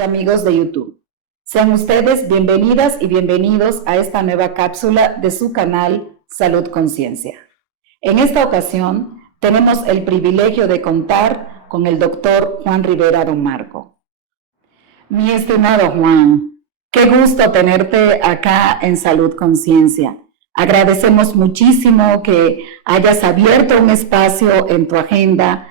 y amigos de YouTube. Sean ustedes bienvenidas y bienvenidos a esta nueva cápsula de su canal Salud Conciencia. En esta ocasión tenemos el privilegio de contar con el doctor Juan Rivera Don Marco. Mi estimado Juan, qué gusto tenerte acá en Salud Conciencia. Agradecemos muchísimo que hayas abierto un espacio en tu agenda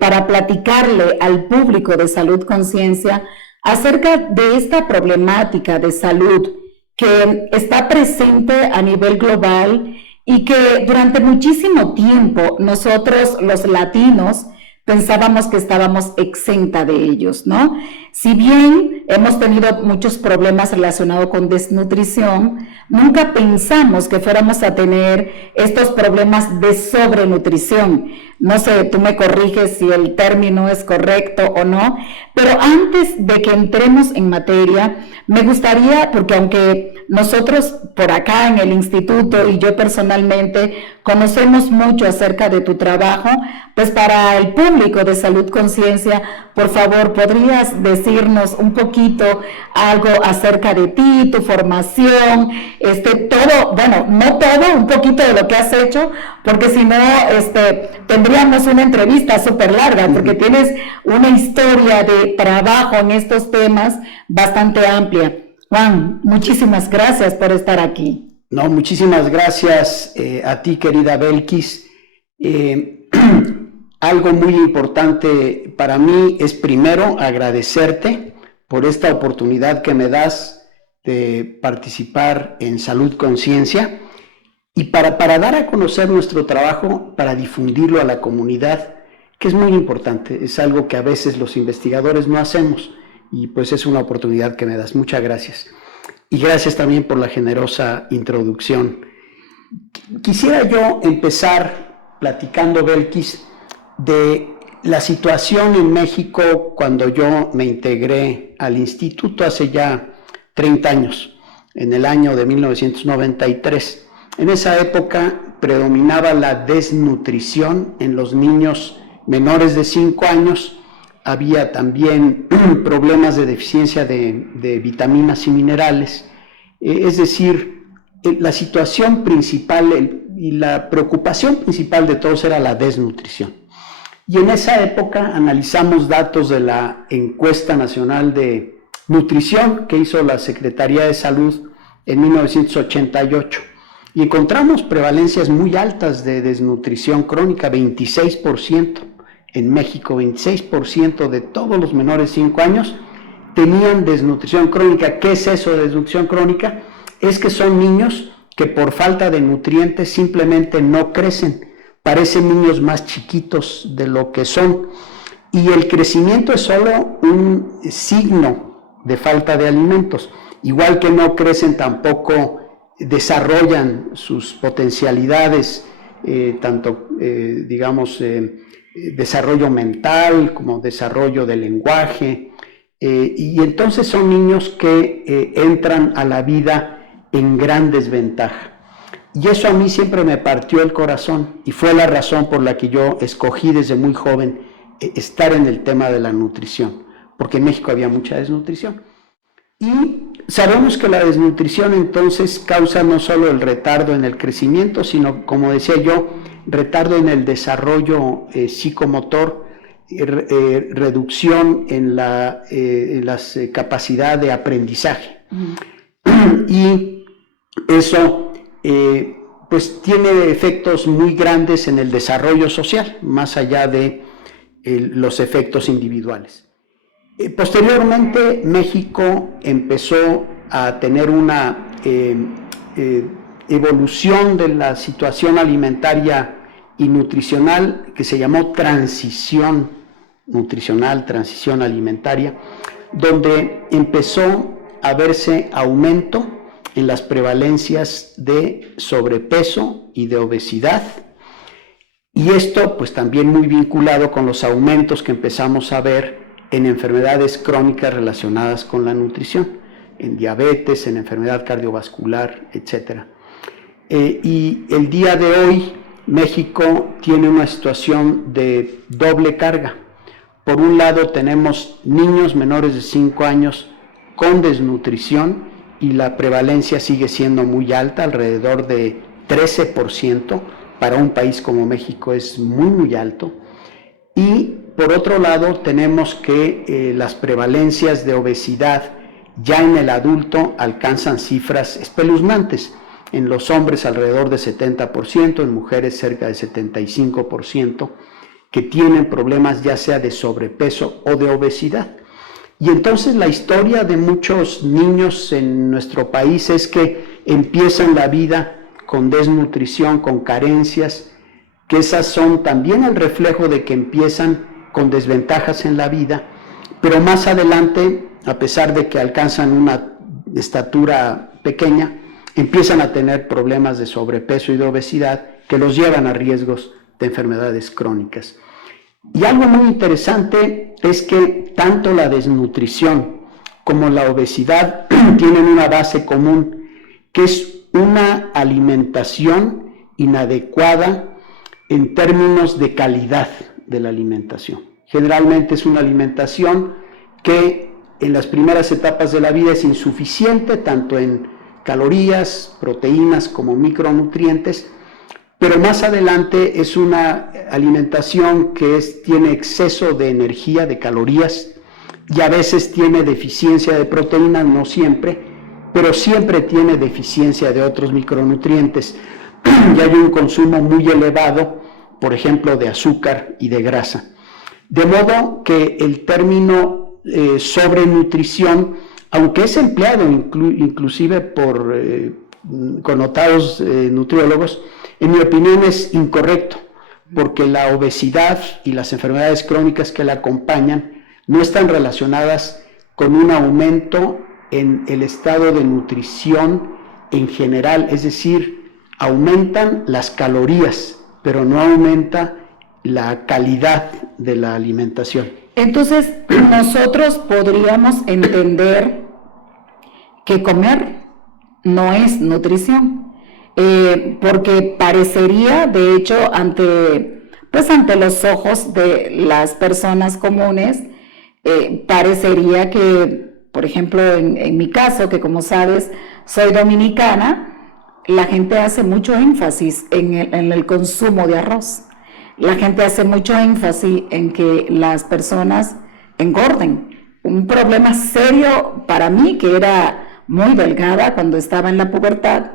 para platicarle al público de Salud Conciencia acerca de esta problemática de salud que está presente a nivel global y que durante muchísimo tiempo nosotros los latinos pensábamos que estábamos exenta de ellos, ¿no? Si bien hemos tenido muchos problemas relacionados con desnutrición, nunca pensamos que fuéramos a tener estos problemas de sobrenutrición. No sé, tú me corriges si el término es correcto o no, pero antes de que entremos en materia, me gustaría, porque aunque nosotros por acá en el instituto y yo personalmente conocemos mucho acerca de tu trabajo, pues para el público de Salud Conciencia, por favor, ¿podrías decirnos un poquito algo acerca de ti, tu formación, todo, bueno, no todo, un poquito de lo que has hecho, porque si no, tendríamos una entrevista súper larga, porque tienes una historia de trabajo en estos temas bastante amplia. Juan, muchísimas gracias por estar aquí. No, muchísimas gracias a ti, querida Belkis. Algo muy importante para mí es primero agradecerte por esta oportunidad que me das de participar en Salud Conciencia y para dar a conocer nuestro trabajo, para difundirlo a la comunidad, que es muy importante, es algo que a veces los investigadores no hacemos y pues es una oportunidad que me das. Muchas gracias. Y gracias también por la generosa introducción. Quisiera yo empezar platicando, Belkis, de la situación en México cuando yo me integré al instituto hace ya 30 años, en el año de 1993. En esa época predominaba la desnutrición en los niños menores de 5 años. Había también problemas de deficiencia de vitaminas y minerales. Es decir, la situación principal y la preocupación principal de todos era la desnutrición. Y en esa época analizamos datos de la Encuesta Nacional de Nutrición que hizo la Secretaría de Salud en 1988 y encontramos prevalencias muy altas de desnutrición crónica, 26%. En México, 26% de todos los menores de 5 años tenían desnutrición crónica. ¿Qué es eso de desnutrición crónica? Es que son niños que por falta de nutrientes simplemente no crecen. Parecen niños más chiquitos de lo que son. Y el crecimiento es solo un signo de falta de alimentos. Igual que no crecen, tampoco desarrollan sus potencialidades, desarrollo mental como desarrollo del lenguaje. Y entonces son niños que entran a la vida en gran desventaja. Y eso a mí siempre me partió el corazón y fue la razón por la que yo escogí desde muy joven estar en el tema de la nutrición, porque en México había mucha desnutrición. Y sabemos que la desnutrición entonces causa no solo el retardo en el crecimiento, sino, como decía yo, retardo en el desarrollo psicomotor, reducción en la capacidad de aprendizaje. Y eso pues tiene efectos muy grandes en el desarrollo social, más allá de los efectos individuales. Posteriormente, México empezó a tener una evolución de la situación alimentaria y nutricional que se llamó transición nutricional, transición alimentaria, donde empezó a verse aumento en las prevalencias de sobrepeso y de obesidad, y esto pues también muy vinculado con los aumentos que empezamos a ver en enfermedades crónicas relacionadas con la nutrición, en diabetes, en enfermedad cardiovascular, etc. Y el día de hoy México tiene una situación de doble carga, por un lado tenemos niños menores de 5 años con desnutrición y la prevalencia sigue siendo muy alta, alrededor de 13%, para un país como México es muy alto. Y por otro lado tenemos que las prevalencias de obesidad ya en el adulto alcanzan cifras espeluznantes. En los hombres alrededor de 70%, en mujeres cerca de 75%, que tienen problemas ya sea de sobrepeso o de obesidad. Y entonces la historia de muchos niños en nuestro país es que empiezan la vida con desnutrición, con carencias, que esas son también el reflejo de que empiezan con desventajas en la vida, pero más adelante, a pesar de que alcanzan una estatura pequeña, empiezan a tener problemas de sobrepeso y de obesidad que los llevan a riesgos de enfermedades crónicas. Y algo muy interesante es que tanto la desnutrición como la obesidad tienen una base común, que es una alimentación inadecuada en términos de calidad de la alimentación. Generalmente es una alimentación que en las primeras etapas de la vida es insuficiente, tanto en calorías, proteínas como micronutrientes, pero más adelante es una alimentación que tiene exceso de energía, de calorías, y a veces tiene deficiencia de proteínas, no siempre, pero siempre tiene deficiencia de otros micronutrientes. Y hay un consumo muy elevado, por ejemplo, de azúcar y de grasa. De modo que el término sobrenutrición, aunque es empleado inclusive por connotados nutriólogos, en mi opinión es incorrecto, porque la obesidad y las enfermedades crónicas que la acompañan no están relacionadas con un aumento en el estado de nutrición en general, es decir, aumentan las calorías, pero no aumenta la calidad de la alimentación. Entonces, nosotros podríamos entender que comer no es nutrición, porque parecería, de hecho, ante los ojos de las personas comunes, parecería que, por ejemplo, en mi caso, que como sabes, soy dominicana, la gente hace mucho énfasis en el consumo de arroz. La gente hace mucho énfasis en que las personas engorden. Un problema serio para mí, que era muy delgada cuando estaba en la pubertad,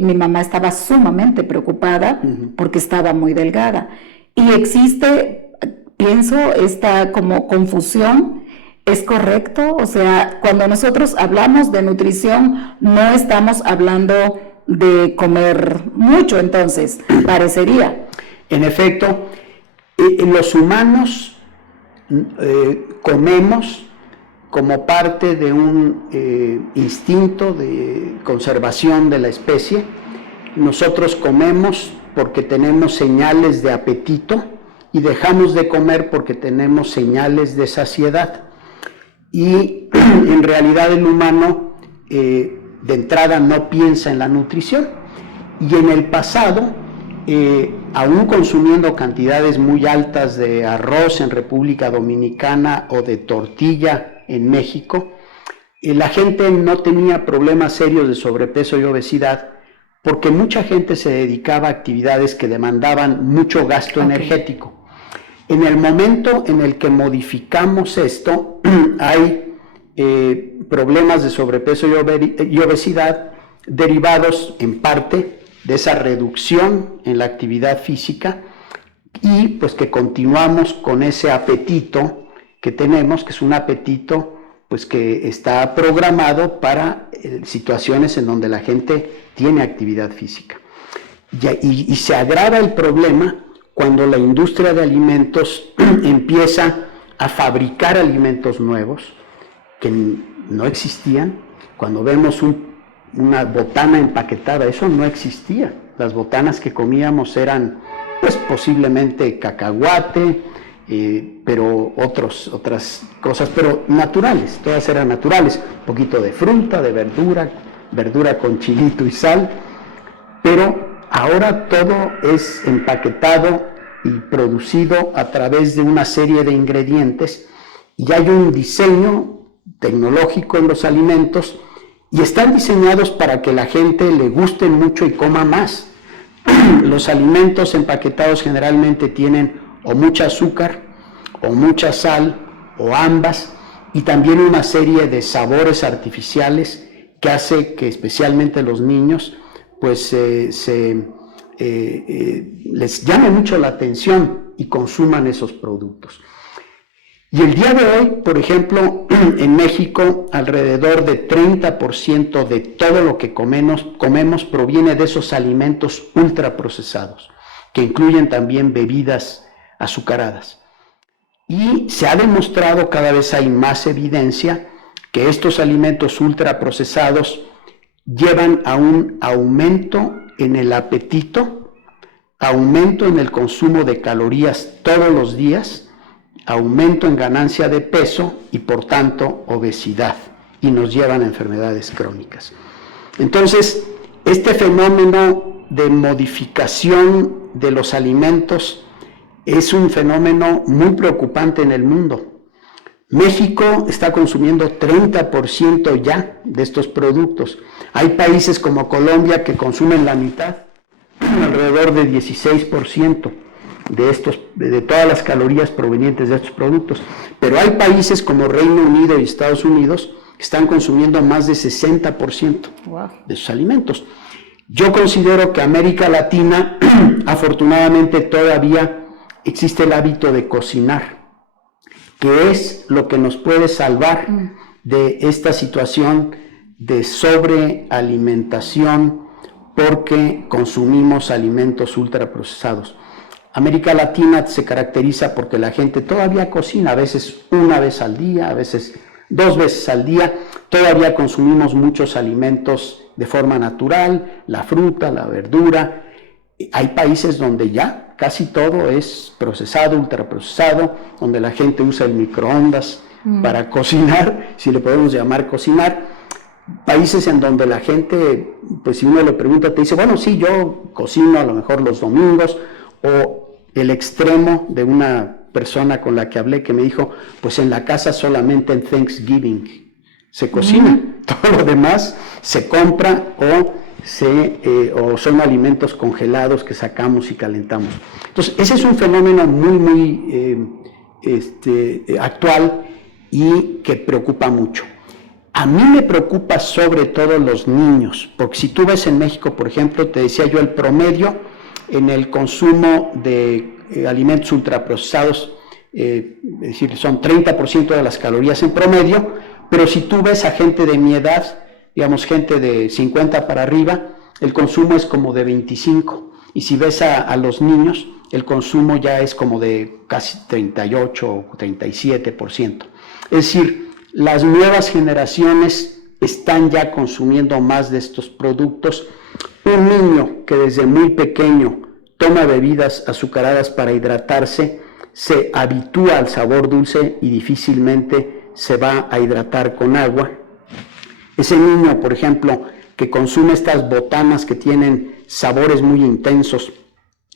mi mamá estaba sumamente preocupada porque estaba muy delgada. Y existe, pienso, esta como confusión. ¿Es correcto? O sea, cuando nosotros hablamos de nutrición, no estamos hablando de comer mucho, entonces, parecería. En efecto, los humanos comemos como parte de un instinto de conservación de la especie. Nosotros comemos porque tenemos señales de apetito y dejamos de comer porque tenemos señales de saciedad. Y en realidad el humano de entrada no piensa en la nutrición, y en el pasado, aún consumiendo cantidades muy altas de arroz en República Dominicana o de tortilla en México, la gente no tenía problemas serios de sobrepeso y obesidad, porque mucha gente se dedicaba a actividades que demandaban mucho gasto energético. En el momento en el que modificamos esto, hay problemas de sobrepeso y obesidad derivados en parte de esa reducción en la actividad física, y pues que continuamos con ese apetito que tenemos, que es un apetito pues que está programado para situaciones en donde la gente tiene actividad física. Y se agrava el problema cuando la industria de alimentos empieza a fabricar alimentos nuevos que no existían. Cuando vemos una botana empaquetada, eso no existía. Las botanas que comíamos eran pues posiblemente cacahuate, pero otras cosas, pero naturales, todas eran naturales, un poquito de fruta, de verdura con chilito y sal, pero ahora todo es empaquetado y producido a través de una serie de ingredientes, y hay un diseño tecnológico en los alimentos, y están diseñados para que la gente le guste mucho y coma más. Los alimentos empaquetados generalmente tienen o mucha azúcar, o mucha sal, o ambas, y también una serie de sabores artificiales que hace que especialmente los niños pues les llame mucho la atención y consuman esos productos. Y el día de hoy, por ejemplo, en México, alrededor de 30% de todo lo que comemos proviene de esos alimentos ultraprocesados, que incluyen también bebidas azucaradas. Y se ha demostrado, cada vez hay más evidencia, que estos alimentos ultraprocesados llevan a un aumento en el apetito, aumento en el consumo de calorías todos los días, aumento en ganancia de peso y por tanto obesidad, y nos llevan a enfermedades crónicas. Entonces, este fenómeno de modificación de los alimentos es un fenómeno muy preocupante en el mundo. México está consumiendo 30% ya de estos productos. Hay países como Colombia que consumen la mitad, alrededor de 16% de todas las calorías provenientes de estos productos. Pero hay países como Reino Unido y Estados Unidos que están consumiendo más de 60% de sus alimentos. Yo considero que América Latina, afortunadamente, todavía existe el hábito de cocinar, que es lo que nos puede salvar de esta situación de sobrealimentación porque consumimos alimentos ultraprocesados. América Latina se caracteriza porque la gente todavía cocina, a veces una vez al día, a veces 2 veces al día, todavía consumimos muchos alimentos de forma natural, la fruta, la verdura. Hay países donde ya casi todo es procesado, ultraprocesado, donde la gente usa el microondas para cocinar, si le podemos llamar cocinar. Países en donde la gente, pues si uno le pregunta, te dice, bueno, sí, yo cocino a lo mejor los domingos, o el extremo de una persona con la que hablé que me dijo, pues en la casa solamente en Thanksgiving se cocina, todo lo demás se compra o son alimentos congelados que sacamos y calentamos. Entonces, ese es un fenómeno muy actual y que preocupa mucho. A mí me preocupa sobre todo los niños, porque si tú ves en México, por ejemplo, te decía yo, el promedio en el consumo de alimentos ultraprocesados, es decir, son 30% de las calorías en promedio, pero si tú ves a gente de mi edad, digamos gente de 50 para arriba, el consumo es como de 25, y si ves a los niños, el consumo ya es como de casi 38 o 37%. Es decir, las nuevas generaciones están ya consumiendo más de estos productos. Un niño que desde muy pequeño toma bebidas azucaradas para hidratarse, se habitúa al sabor dulce y difícilmente se va a hidratar con agua. Ese niño, por ejemplo, que consume estas botanas que tienen sabores muy intensos,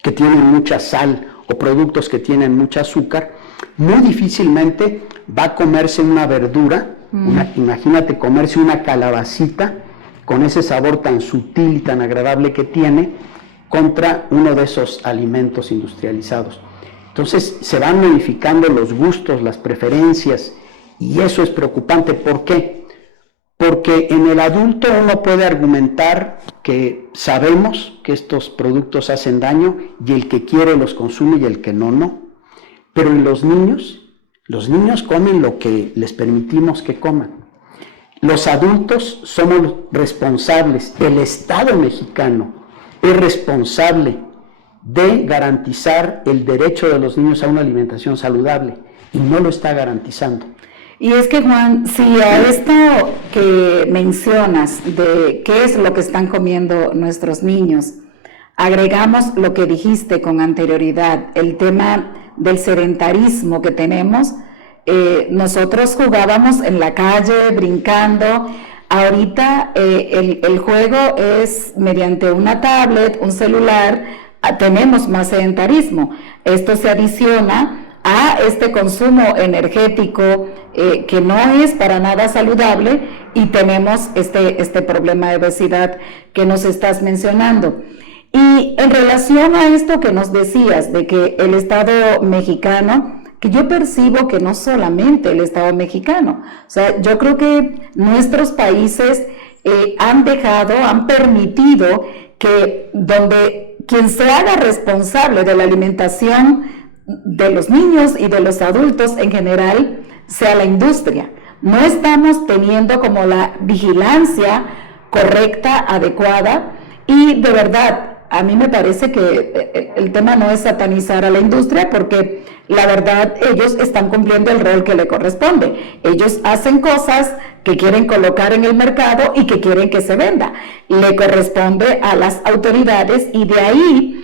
que tienen mucha sal o productos que tienen mucha azúcar, muy difícilmente va a comerse una verdura. Imagínate comerse una calabacita con ese sabor tan sutil y tan agradable que tiene, contra uno de esos alimentos industrializados. Entonces se van modificando los gustos, las preferencias, y eso es preocupante. ¿Por qué? Porque en el adulto uno puede argumentar que sabemos que estos productos hacen daño y el que quiere los consume y el que no, no. Pero en los niños comen lo que les permitimos que coman. Los adultos somos responsables, el Estado mexicano es responsable de garantizar el derecho de los niños a una alimentación saludable y no lo está garantizando. Y es que, Juan, si a esto que mencionas de qué es lo que están comiendo nuestros niños, agregamos lo que dijiste con anterioridad, el tema del sedentarismo que tenemos, nosotros jugábamos en la calle brincando. Ahorita el juego es mediante una tablet, un celular, tenemos más sedentarismo. Esto se adiciona a este consumo energético que no es para nada saludable, y tenemos este problema de obesidad que nos estás mencionando. Y en relación a esto que nos decías de que el Estado mexicano, que yo percibo que no solamente el Estado mexicano, o sea, yo creo que nuestros países han permitido que donde quien se haga responsable de la alimentación de los niños y de los adultos en general sea la industria. No estamos teniendo como la vigilancia correcta, adecuada, y de verdad, a mí me parece que el tema no es satanizar a la industria, porque la verdad ellos están cumpliendo el rol que le corresponde. Ellos hacen cosas que quieren colocar en el mercado y que quieren que se venda. Le corresponde a las autoridades, y de ahí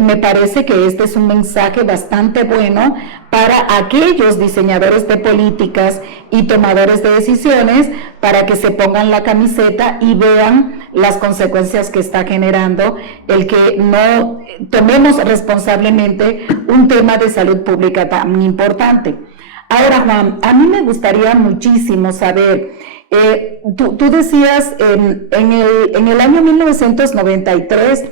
me parece que este es un mensaje bastante bueno para aquellos diseñadores de políticas y tomadores de decisiones, para que se pongan la camiseta y vean las consecuencias que está generando el que no tomemos responsablemente un tema de salud pública tan importante. Ahora, Juan, a mí me gustaría muchísimo saber, tú decías en el año 1993,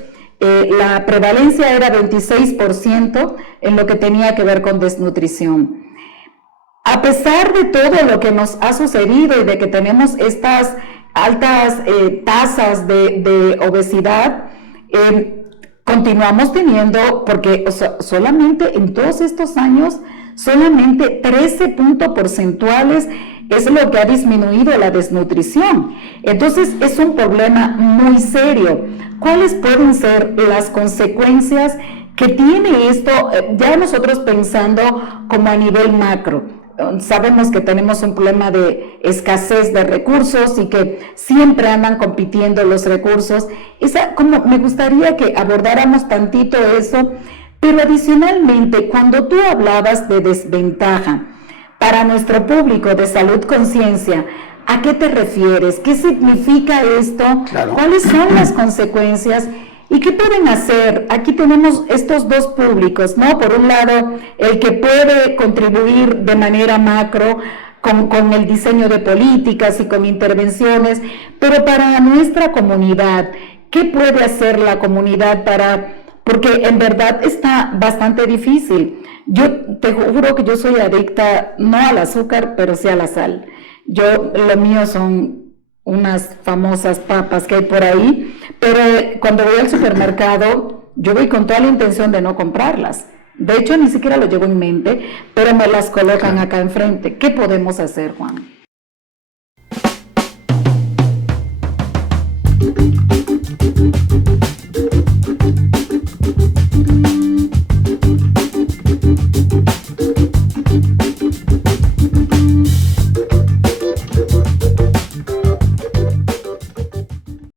la prevalencia era 26% en lo que tenía que ver con desnutrición. A pesar de todo lo que nos ha sucedido y de que tenemos estas altas tasas de obesidad, continuamos teniendo, porque solamente en todos estos años, solamente 13 puntos porcentuales es lo que ha disminuido la desnutrición. Entonces es un problema muy serio. ¿Cuáles pueden ser las consecuencias que tiene esto? Ya nosotros pensando como a nivel macro, sabemos que tenemos un problema de escasez de recursos y que siempre andan compitiendo los recursos. Como me gustaría que abordáramos tantito eso, pero adicionalmente, cuando tú hablabas de desventaja para nuestro público de salud conciencia, ¿a qué te refieres? ¿Qué significa esto? Claro. ¿Cuáles son las consecuencias? ¿Y qué pueden hacer? Aquí tenemos estos dos públicos, ¿no? Por un lado, el que puede contribuir de manera macro con el diseño de políticas y con intervenciones, pero para nuestra comunidad, ¿qué puede hacer la comunidad porque en verdad está bastante difícil? Yo te juro que yo soy adicta, no al azúcar, pero sí a la sal. Lo mío son unas famosas papas que hay por ahí, pero cuando voy al supermercado, yo voy con toda la intención de no comprarlas. De hecho, ni siquiera lo llevo en mente, pero me las colocan acá enfrente. ¿Qué podemos hacer, Juan?